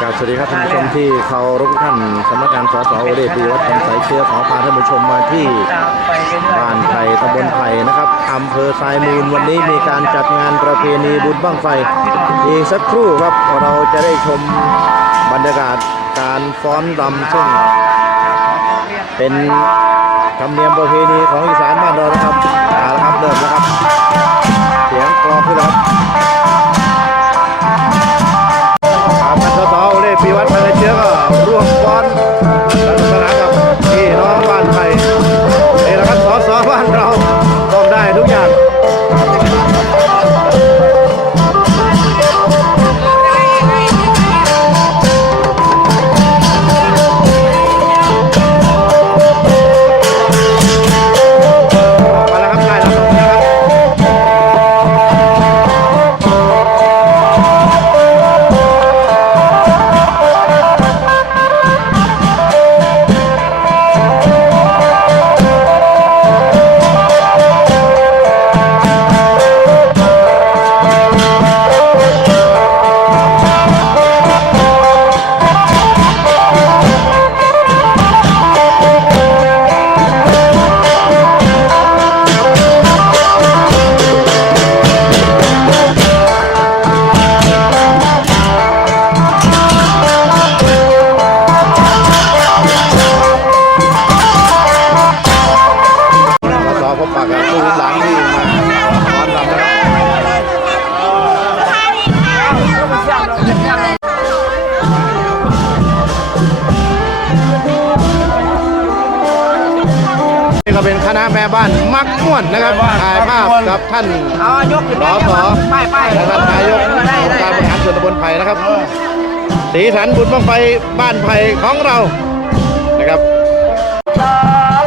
กราบสวัสดีครับท่านผู้ชมที่เคารพท่านสำนักงานสสโอเดปีวัดคำสายเชื้อขอพาท่านผู้ชมมาที่บ้านไผ่ตำบลไผ่นะครับอำเภอทรายมูลวันนี้มีการจัดงานประเพณีบุญบั้งไฟอีกสักครู่ครับเราจะได้ชมบรรยากาศการฟ้อนรำซึ่งเป็นธรรมเนียมประเพณีของอีสานบ้านเรานะครับเอาละครับเริ่มแล้วครับ เสียงกลองขึ้นแล้ว ไก็เป็นคณะแม่บ้านมักม่วนนะครับถ่ายภาพกับท่านเอายกขึ้นสได้สไปไปและท่านนายกองได้ค์ได้การบได้ริหารส่วนตำบลไผ่นะครับ สีสันบุญบังไฟบ้านไผ่ของเรานะครับส